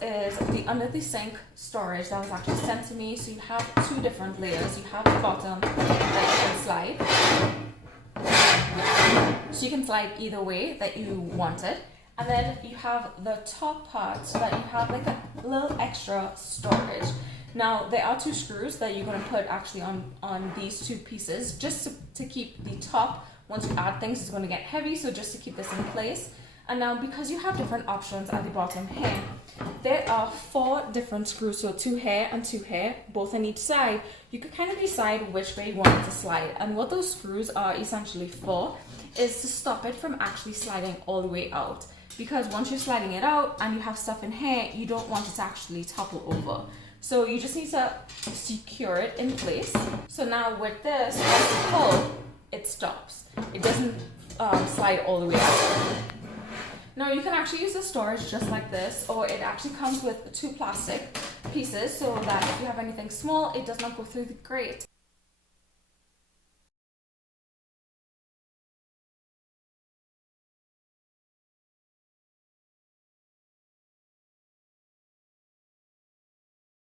Is the under the sink storage that was actually sent to me. So you have two different layers. You have the bottom that you can slide. So you can slide either way that you want it. And then you have the top part so that you have like a little extra storage. Now there are two screws that you're going to put actually on these two pieces just to keep the top, once you add things, it's going to get heavy, so just to keep this in place. And now because you have different options at the bottom here, there are 4 different screws, so 2 here and 2 here, both on each side. You could kind of decide which way you want it to slide, and what those screws are essentially for is to stop it from actually sliding all the way out. Because once you're sliding it out and you have stuff in here, you don't want it to actually topple over. So you just need to secure it in place. So now with this, once you pull, it stops. It doesn't slide all the way out. Now you can actually use the storage just like this, or it actually comes with 2 plastic pieces so that if you have anything small, it does not go through the grate.